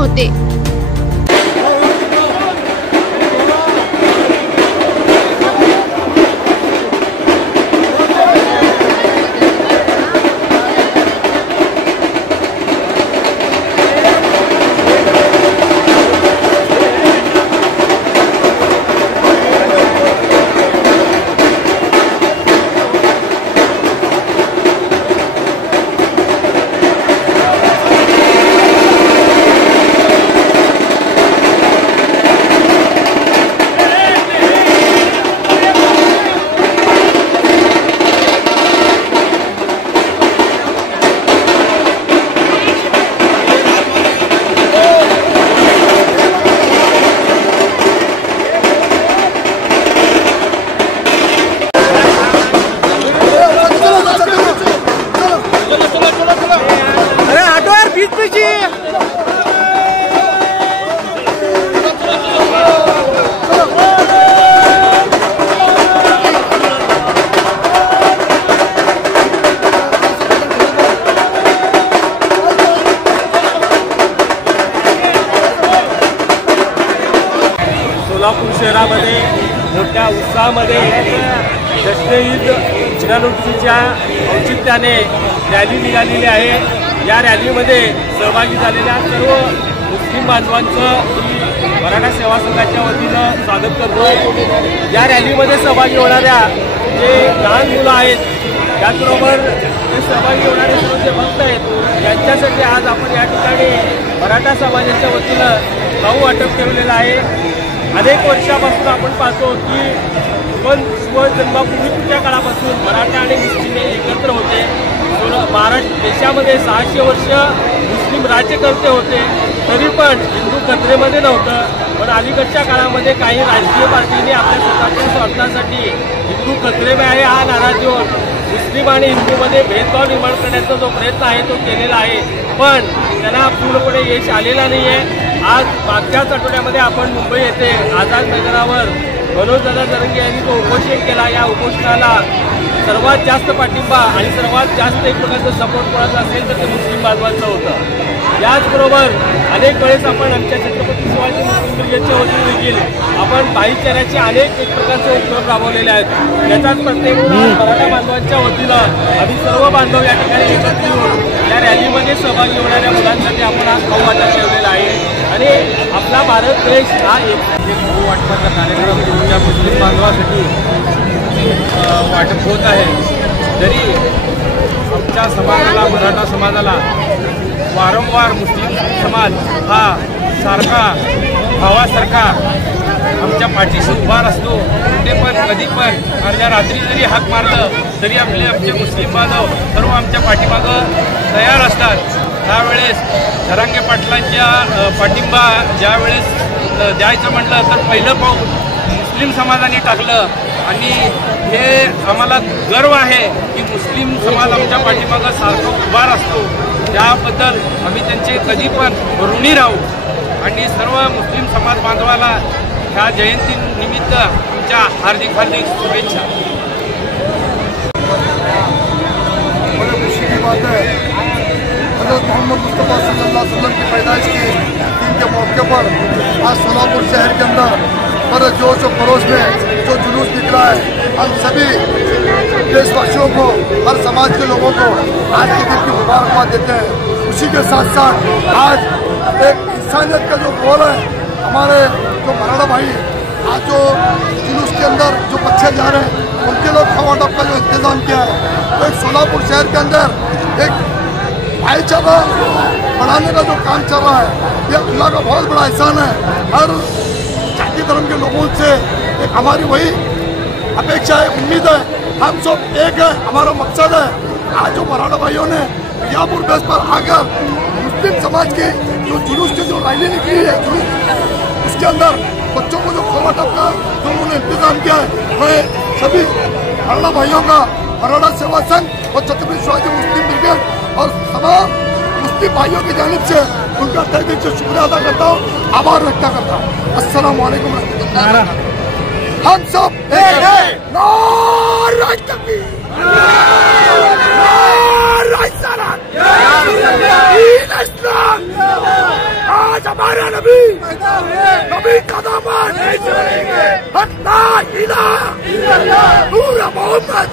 होते। सोलापूर शहरामध्ये मोठ्या उत्साहामध्ये जश्न-ए-ईद चिरानोत्सवीच्या औचित्याने रॅली निघालेली आहे। या रॅलीमध्ये सहभागी झालेल्या सर्व मुस्लिम बांधवांचं मराठा सेवा संघाच्या वतीनं स्वागत करतो। या रॅलीमध्ये सहभागी होणाऱ्या जे लहान मुलं आहेत त्याचबरोबर ते सहभागी होणारे सर्व जे भक्त आहेत त्यांच्यासाठी आज आपण या ठिकाणी मराठा समाजाच्या वतीनं खाऊ वाटप केलेलं आहे। अनेक वर्षापासून आपण पाहतो की पण जन्मापूर्वीच्या काळापासून मराठा आणि मुस्लिम एकत्र होते। महाराष्ट्र देशामध्ये 600 वर्ष मुस्लिम राज्यकर्ते होते, तरी पण हिंदू खतरेमध्ये नव्हतं। पण अलीकडच्या काळामध्ये काही राजकीय पार्टीने आपल्या स्वतःच्या स्वार्थासाठी हिंदू खतरे में आहे हा नारा देऊन मुस्लिम आणि हिंदूमध्ये भेदभाव निर्माण करण्याचा जो प्रयत्न आहे तो केलेला आहे, पण त्यांना पूर्णपणे यश आलेला नाही आहे। आज मागच्याच आठवड्यामध्ये आपण मुंबई येथे आझाद मैदानावर मनोजदादा जरंगे यांनी जो उपोषण केला, या उपोषणाला सर्वात जास्त पाठिंबा आणि सर्वात जास्त एक प्रकारचं सपोर्ट कोणाचा असेल तर ते मुस्लिम बांधवांचं होतं। याचबरोबर अनेक वेळेस आपण आमच्या छत्रपती शिवाजी मुस्लिम ब्रिगेडच्या वतीने देखील आपण भाईचाऱ्याचे अनेक एक प्रकारचे उपक्रम राबवलेले आहेत। त्याचाच प्रत्येक मराठा बांधवांच्या वतीनं आम्ही सर्व बांधव या ठिकाणी एकत्र येऊन या रॅलीमध्ये सहभागी होणाऱ्या मुलांसाठी आपण आज खाऊ वाटप ठेवलेला आहे। आणि आपला भारत देश हा एक खाऊ वाटपाचा कार्यक्रम तुमच्या मुस्लिम बांधवासाठी वाटप होत आहे। जरी आमच्या समाजाला मराठा समाजाला वारंवार मुस्लिम समाज हा सारखा भावासारखा आमच्या पाठीशी उभा असतो, कुठे पण कधी पण अर्ध्या रात्री जरी हाक मारलं तरी आमचे मुस्लिम बांधव सर्व आमच्या पाठीमागं तयार असतात। त्यावेळेस जरांगे पाटलांच्या पाठिंबा ज्यावेळेस द्यायचं म्हटलं तर पहिलं पाऊल मुस्लिम समाजाने टाकलं आणि हे आम्हाला गर्व आहे की मुस्लिम समाज आमच्या पाठीमागं सारखं उभा असतो। त्याबद्दल आम्ही त्यांचे कधी पण ऋणी राहू आणि सर्व मुस्लिम समाज बांधवाला ह्या जयंतीनिमित्त आमच्या हार्दिक हार्दिक शुभेच्छा। बड़े खुशी की बात है, हज़रत मोहम्मद मुस्तफ़ा सल्लल्लाहु अलैहि वसल्लम की पैदाइश के दिन के मौके पर आज सोलापुर शहर के अंदर बड़े जोश और खरोश में जो जुलूस निकला है, हम सभी देशवासियों को, हर समाज के लोगों को आज के दिन की मुबारकबाद देते हैं। उसी के साथ साथ आज एक इंसानियत का जो गोल है, हमारे जो मराठा भाई आज जो जुलूस के अंदर जो बच्चे जा रहे हैं उनके लोग खावाटप का जो इंतजाम किया है, तो एक सोलापुर शहर के अंदर एक भाईचारा बढ़ाने का जो काम चल रहा है, ये अल्लाह का बहुत बड़ा एहसान है। हर जाति धर्म के लोगों से एक हमारी वही अपेक्षा है, उम्मीद है, हम सब एक है, हमारा मकसद है। आज जो मराठा भाइयों ने मियाँपुर बेस पर आकर मुस्लिम समाज की जो जुलूस की जो रैली निकली है, उसके अंदर बच्चों को जो खावाटप का जो उन्होंने इंतजाम किया है, मैं सभी मराठा भाइयों का, मराठा सेवा संघ और छत्रपति शिवाजी मुस्लिम ब्रिगेड और तमाम मुस्लिम भाइयों की जानिब से उनका तहे दिल से शुक्रिया अदा करता हूँ, आभार व्यक्त करता हूँ। अस्सलाम वालेकुम रहमतुल्लाह। हम सब एक है। नारे तकबीर, नारे सलाम, आज हमारा नबी नबी का दामन नहीं छोड़ेंगे। हक ला इलाहा इल्लल्लाह नूर मोहम्मद